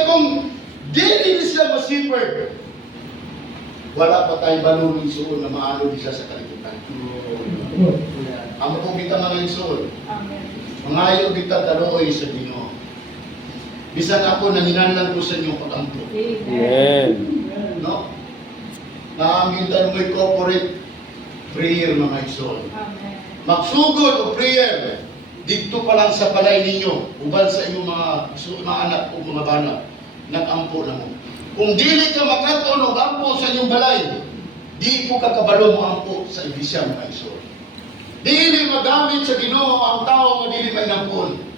kay kung dili sila masiperd, wala pa tayo balong isuon na maano di siya sa kalibutan. Ang po kita mga isuon, mangayo kita karoy sa Ginoo. Bisan ako nanginanlan ko sa inyong pag-ampo. Amen. No? Naangin tayo may corporate prayer mga isuon. Magsugod o prayer dito pa lang sa balay ninyo, uban sa inyong mga anak o mga bana, nag-ampo na mo. Kung dili ka makaton o ampo sa inyong balay, di po kakabalo mo ampo sa iglesia mga isuon. Dili magamit sa Ginoo ang tao nga dili may nampon.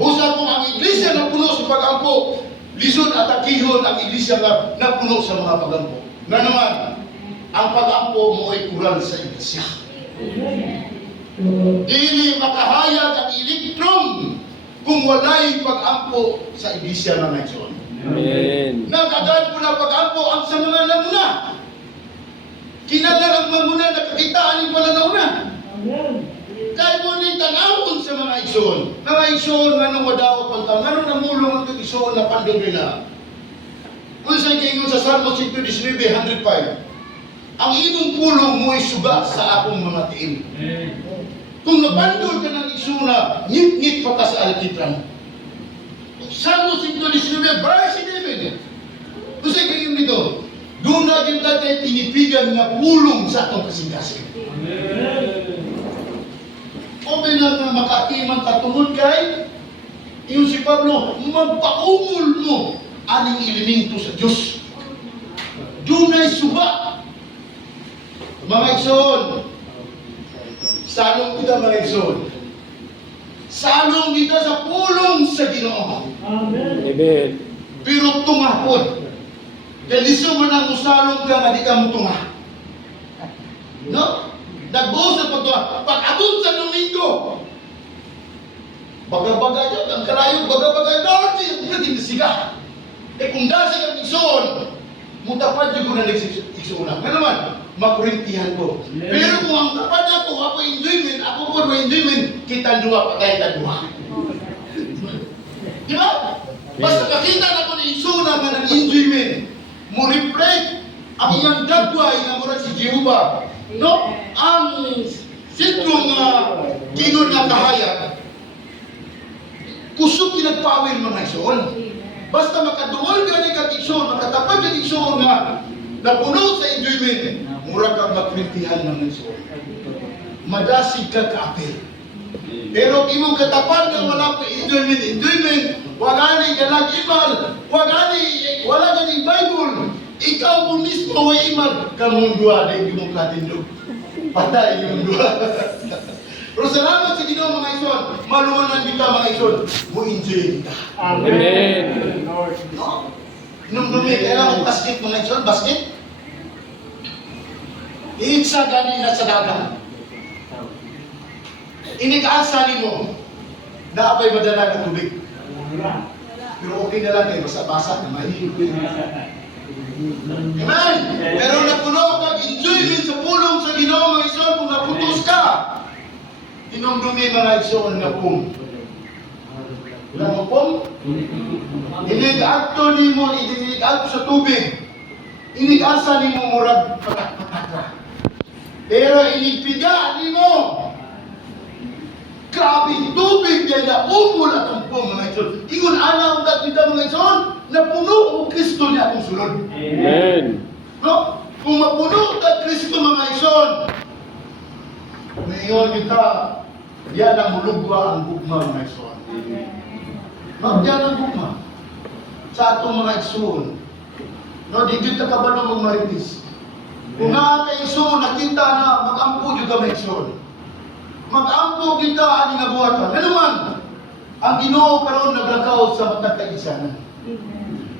Busa kung ang iglesia na puno sa pag-ampo, lisod at akihon ang iglesia na puno sa mga pag-ampo. Na naman, ang pag-ampo mo ay kural sa iglesia. Dili makahayag ang elektron kung walay pag-ampo sa iglesia na ngayon. Amen. Nagagad po na pag-ampo ang sa mga namuna. Kinala ang mamuna nakakitaan yung pala nauna. Kaya mo ni tanawon sa mga igsoon. Mga igsoon nga nung wadaw pantang, nga nung namulong ang igsoon na pandumi na. Kung saan kayo sa Salmo 119, 105, ang imong pulong mo ay suga sa akong mga tiim. Kung napandol ka ng isuna, ngit-ngit pa ka sa alkitran. Salmo 119, verse 11. Kung saan kayo nito, doon na din tayo tinipigan na pulong sa atong kasing-kasing. O na makakiman katungod kay yung si Pablo, magpaumol mo aning elemento sa Diyos. Dunay suba. Mga igsoon, salong kita mga igsoon. Salong kita sa pulong sa Ginoo. Amen. Pero tungahod. Kaya liso man ang musalong ka nga di ka mo tungah. No? Nagbuhos na pagtuwa. Pag-abot sa Domingo, baga-baga dyan, ang karayog, baga-baga dyan, hindi siga. Kung dasi ang igsoon, mutapad yung na nag-igsoon na. Nga naman, makurintihan ko. Pero kung ang tapad ako, ako enjoyment, ako po may enjoyment, kita dua, patay ta dua. Di ba? Basta nakita na ko na igsoon na nag-enjoyment, mo reflect ang iyang dagway na mura si Jehovah. No? Ang sitrong gingon na kahayag, kusog kinagpawin mga igsoon. Basta makaduol ka ni kag-igsoon, makatapad ka igsoon nga napuno sa enjoyment, mura kang magprintihan ng igsoon. Madasig ka kaapil. Pero imong katapad nga wala pa enjoyment, wala ni galag imal, wala gani Bible, ikaw mo mismo ay imal, kamundua na hindi mo katindog. Patay yung dua. Pero salamat sa Ginoo mga igsoon, maluwanan kita mga igsoon, mo enjoy kita. Amen. No? Nung dumi, kailangan mo basket mga igsoon, basket? Iitsa gani na sa dagat. Inig-asali mo, naapay madala ng tubig. Pero okay na lang kayo, basa-basa na mahihig. Amen! Pero napuno kag enjoyment sa pulong sa Ginoo mga igsoon kung naputos ka. Inumdumi mga igsoon nga pum. Wala mo pum? Inig-agto ni mo, inig-agto sa tubig. Inig-asa ni mo murag patak-patak. Pero inigpiga ni mo. Grabe, tubig niya na umul atong pum mga igsoon. Ingon ana ang kita mga igsoon, napuno o Kristo niya akong sulod. Amen. No? Kung mapuno ka Kristo mga igsoon, ngayon kita, yan ang mulugwa ang gugma mga igsoon. Yan ang gugma. Sa atong mga igsoon, no, di kita kabalo magmaritis. Kung nga ka igsoon, nakita na mag-ampo dyan ka mga igsoon. Mag-ampo kita ani nga buhatan. Ano man, ang Ginoo karon naglakaw sa matag kaisanan.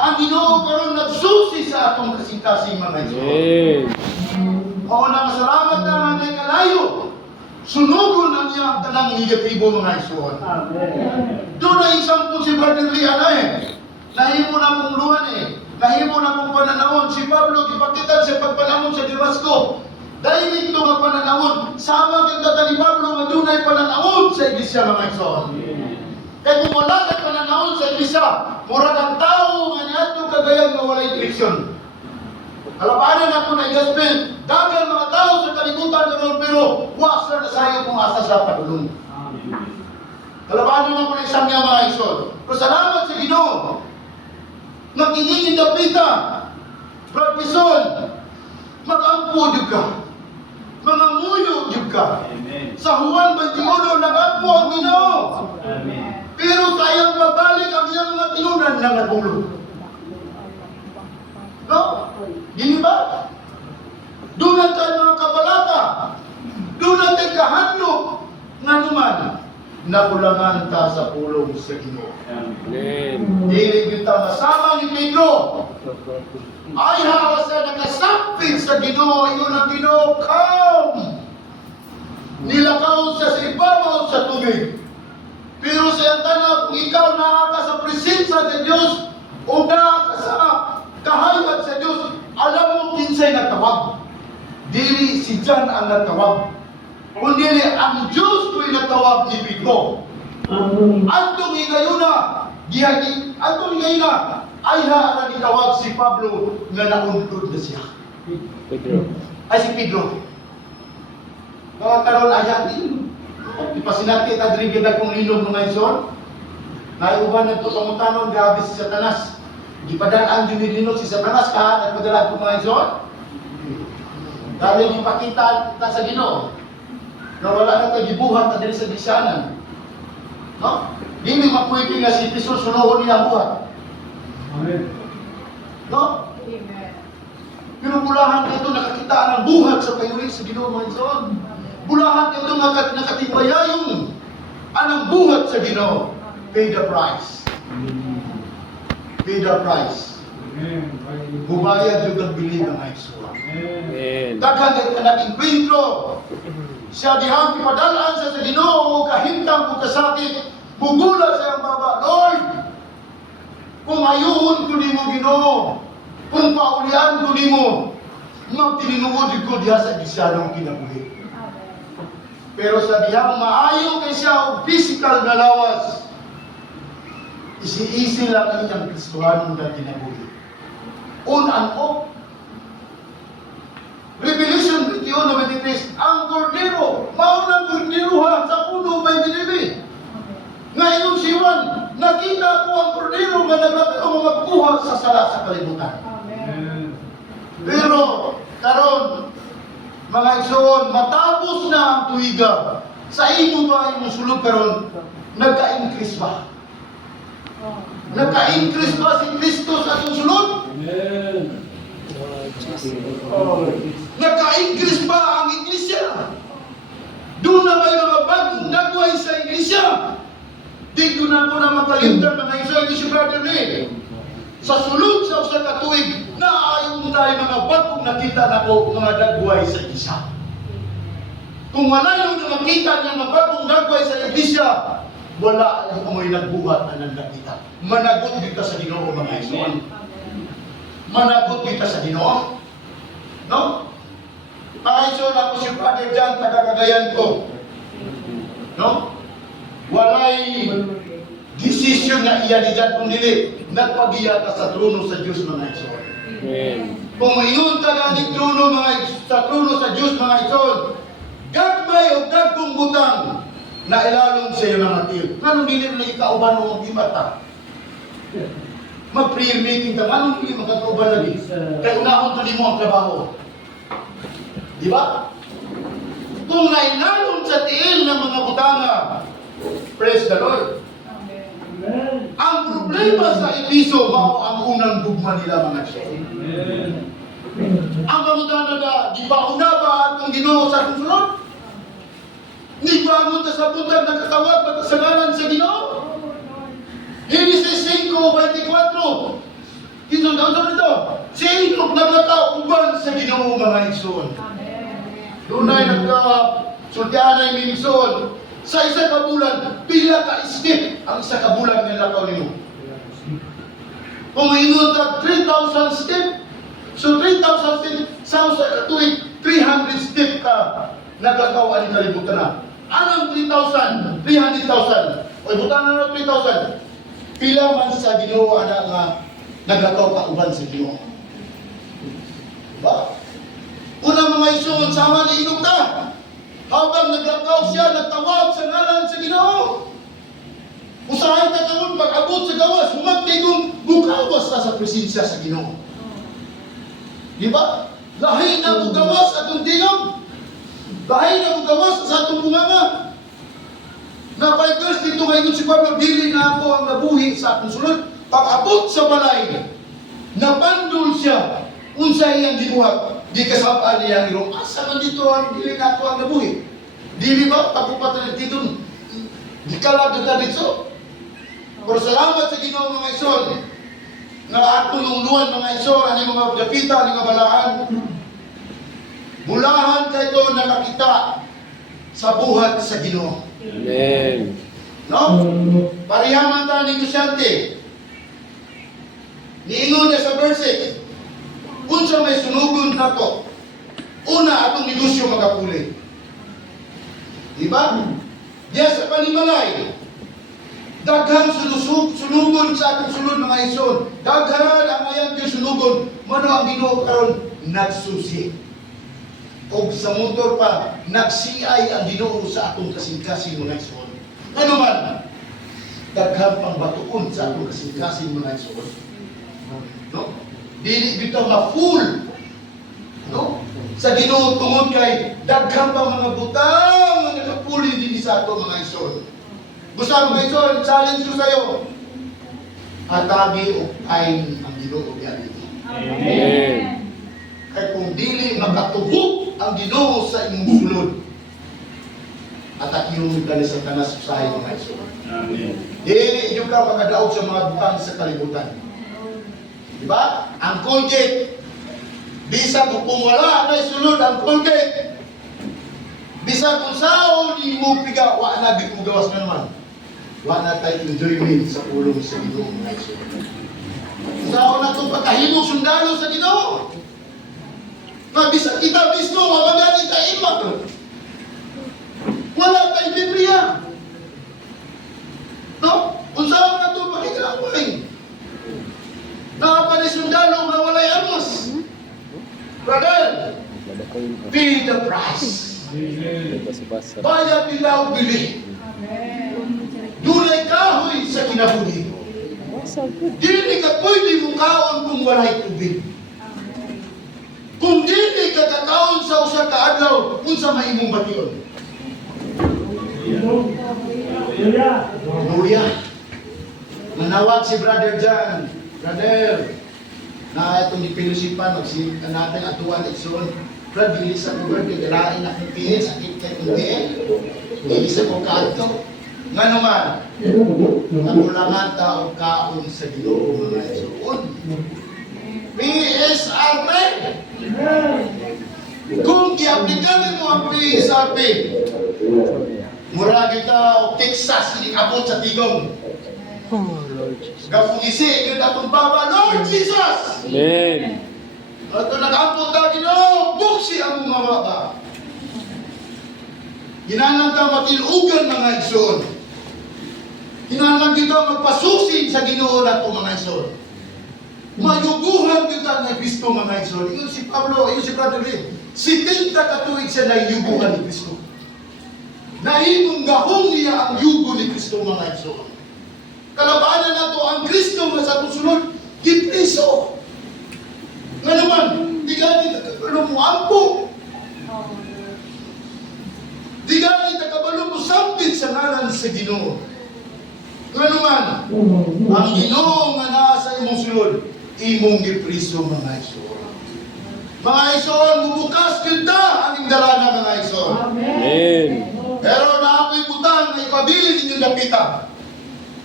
Ang Ginoo karon nagsusi sa atong kasing-kasing mga igsoon. Mao na salamat na nga kalayo. Sunugon ang iyang tanang negatibo mga igsoon. Doon na isang po si Brother Lian nahimo na mong luhan nahimo na mong pananawon. Si Pablo gipakitan sa pagpanahon sa Damasco. Dahil ito nga pananawon, sama kita ni Pablo nga dunay pananawon sa iglesia mga igsoon. Kaya kung wala ka pananawon sa iglesia, mura kang tao resurrection. Kalabanan ako na i-gospel, dagan mga tao sa kalibutan karon pero wasa na sayo kung asa sa padulong. Kalabanan ako na isang nga mga isod. Pero salamat sa Ginoo. Nakiningin dapita, Brad Bison, mag-ampo jud ka. Mga muyo jud ka. Sa Juan 21, nag-ampo ang Ginoo. Pero sa iyang pagbalik ang iyang mga tinunan na nagulog. No? Dini ba? Doon natin mga kabalata. Doon natin kahandog. Nga naman, nakulangan ta sa pulong sa Ginoo. Amen. Dili kita masama ni Pedro. Ay hawa sa nakasampit sa Ginoo. Iyon ang Ginoo, come! Nilakaw siya sa ibabaw sa tubig. Pero sa iyang tanap, kung ikaw nakaka sa presensya ng Diyos o nakaka sa kahayag sa Diyos, alam mo kinsay natawag. Dili si John ang natawag. Kundi ang Diyos ko'y natawag ni Pedro. Antong igayuna, ay na nitawag si Pablo nga naunod na siya. Pedro. Ay si Pedro. Mga karon ayatin. Ipasinati at rin kita kung linom mga ison. Naiuban na ito sa mutanon, grabe si Satanas. Gipadaan dinilino si Satanas ka, nagpadala ko mga ison. Dahil ipakita kita sa Ginoo. Na wala na tayo gibuhat na din sa disyanan. No? Hindi mapwede nga si Jesus sunuhon niya ang buhat. Amen. No? Amen. Pero bulahan ito nakakita ng buhat sa payuri sa Ginoo mga ison. Bulahan ito nakatibaya yung anang buhat sa Ginoo. Pay the price. Pay the price. Amen. Bubayad yung nagbili ng Aiswa. Amen. Daghan ka nag-inkwentro. Siya dihang ipadalaan sa Ginoo, kahintang o kasakit, bugula sa iyang baba, Lord, kung ayuhon ko ni mo Ginoo, kung paulian ko ni mo, magtininuod ko diha sa gisyanong kinabuhi. Pero sa dihang maayo kay siya o physical na lawas, isi-isi lang ang iyang Kristohanon na kinabuhi. On and off. Revelation 21:23, ang kordero, maunang kordero ha, sa puno may dinibi. Ngayon si Juan, nakita ko ang kordero nga naglakaw mga buha sa sala sa kalibutan. Amen. Pero, karon mga igsoon, matapos na ang tuiga, sa imo ba imong sulod karon, nagka-increase ba? Nagka-increase ba si Kristo sa atong sulod? Amen. Nagka-increase ba ang iglesia? Doon na may mga bagong dagway sa iglesia. Dito na ko na makalimtan mga iglesia brother ni. Sa sulod sa usa ka tuig, naayon tayo mga bagong nakita na ko mga dagway sa iglesia. Kung wala yung nakita niya mga bagong dagway sa iglesia, wala yung amoy nagbuhat na nakita. Managot kita sa Ginoo mga iglesia. Managot kita sa Ginoo. No? Paayso na ako si Brother John, taga-Cagayan ko. No? Walay decision na iya ni John kung dili, nagpagiya ka sa trono sa Diyos mga ison. Amen. Kung mayon ka na ni trono sa trono sa Diyos mga ison, gagmay o dagkong butang na ilalong sa iyo mga tiyo. Anong dili na ikauban mo ang imata? Mag-prayer meeting ka, anong dili magkakauban lagi? Kaya unahon to mo ang trabaho. Di ba? Kung nainalon sa tiil ng mga butanga, praise the Lord. Amen. Ang problema sa Episo, mao ang unang dugma nila mga siya. Amen. Ang pangutana na, di ba una ba atong Ginoo sa atong sulod? Di ba mo sa buntag nakatawag ba sa ngalan sa Ginoo? Genesis 5:24. Kinsa daw sa dito? Sino naglataw uban sa Ginoo mga igsoon? Doon ay nagka-sultihan ay minigsoon. Sa isa ka bulan, pila ka step ang isa ka bulan ng lakaw nimo. Kung ingon ka 3,000 step, so 3,000 step, sa usa ka tuig, 300 step ka naglakaw ang kalibutan na. Anong 3,000? 300,000. O ibutan na ng 3,000. Pila man sa Ginoo ana nga naglakaw ka uban sa Ginoo. Diba? Una mga igsoon, sama ni inog ta. Habang naglakaw siya, nagtawag sa ngalan sa Ginoo. Usahay ta karon pag-abot sa gawas, humagtigong mukawas ta sa presensya sa Ginoo. Di ba? Lahi na mo gawas atong tingog. Lahi na mo gawas sa atong bunganga. Na 5 verse dito ngayon si Pablo, dili na ako ang nabuhi sa atong sulod. Pag-abot sa balay, napandol siya. Unsa iyang gibuhat, di kasabaan niya irong asa man dito ang dili na ako ang nabuhi. Dili ba tapupatan dito? Di kala ta dito. Pero salamat sa Ginoo mga igsoon. Nga atong lungluan mga igsoon, ani mga dapita, ani mga balaan. Mulahan kay ito nakakita sa buhat sa Ginoo. Amen. No? Pariyaman ta negosyante. Niingon niya sa verse 6, unsa may sunugon nato, una atong negosyo magapuli. Diba? Diya sa panimalay, daghang sunugon sa atong sulod mga igsoon. Daghan ang ayang Diyos sunugon. Mano ang Ginoo karon nagsusi. O sa motor pa, nagsiay ang Ginoo sa atong kasing-kasing mga igsoon. Ano man, daghang pang batuon sa atong kasing-kasing mga igsoon. No? Dili bitaw na full. No? Sa Ginoo tungod kay daghang pang mga butang nga nakapuli din sa ato mga igsoon. Gusto mga igsoon, challenge ko sa'yo. Atagi o kain ang Ginoo diyan. Amen. Kay kung dili makatubok ang Ginoo sa imong sulod, atakiyon ka sa tanas usahay mga igsoon. Amen. Dili inyo ka makadaog sa mga butang sa kalibutan. Diba? Ang Colgate, bisa kung wala na isulod ang Colgate, bisa kung sao ni mo piga, wa na di mo gawas na naman. Wa na tayo enjoyment sa ulong sa Ginoo mga igsoon. Sao na itong pagkahimog sundalo sa Ginoo? Na bisa kita mismo, mabagani ka imak. Wala tayo Biblia. No? Kung saan na itong pakikaway. Nakapani sundalo na walay amos. Brother, pay the price. Amen. Basa-basa. Bayad nila o bili. Dunay kahoy sa kinabuhi. Dili ka pwede mong kaon kung walay tubig. Kung dili ka kakaon sa usa ka adlaw, unsa mahimong bation? Hallelujah. Manawag si Brother John. Brother, na itong dipilosipan, natin atuan igsoon. Brad, dili sa ko birthday, dalain na kong pihin, sakit kay kong pihin. Dili sa ko kaadto. Nga naman, nagulangan tao kaon sa Ginoo mga igsoon. PSRP! Kung i-aplikan mo ang PSRP, mura kita o Texas, inikabot sa tigong. Gapungisi, yun atong baba, Lord Jesus! Amen. Ito nag-ampot na Ginoo, buksi ang mga baba. Hinanang ka matilugan mga igsoon. Hinanang kita magpasusin sa Ginoo na ito mga igsoon. Mayuguhan kita ng Kristo mga igsoon. Iyon si Pablo, iyon si Brother Lee. 70 katuig siya na yuguhan ni Kristo. Naimong gahong niya ang yugo ni Kristo mga igsoon. Kalabanan na to ang Kristo nga sa tusunod, gipriso. Nga naman, di gani takabalo mo ampo. Di gani takabalo mo sampit sa ngalan sa Ginoo. Nga naman, ang Ginoo nga naa sa imong sulod, imong gipriso mga igsoon. Mga igsoon, mubukas kita ang indalana mga igsoon. Amen. Pero naapoy butang na ipabili ninyong dapita.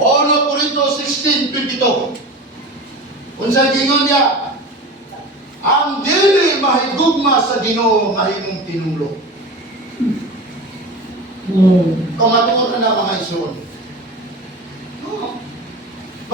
1 Corinto 16:22. Unsa gingon niya? Ang dili mahigugma sa Ginoo mahimong tinulong. Kung matuod na mga igsoon.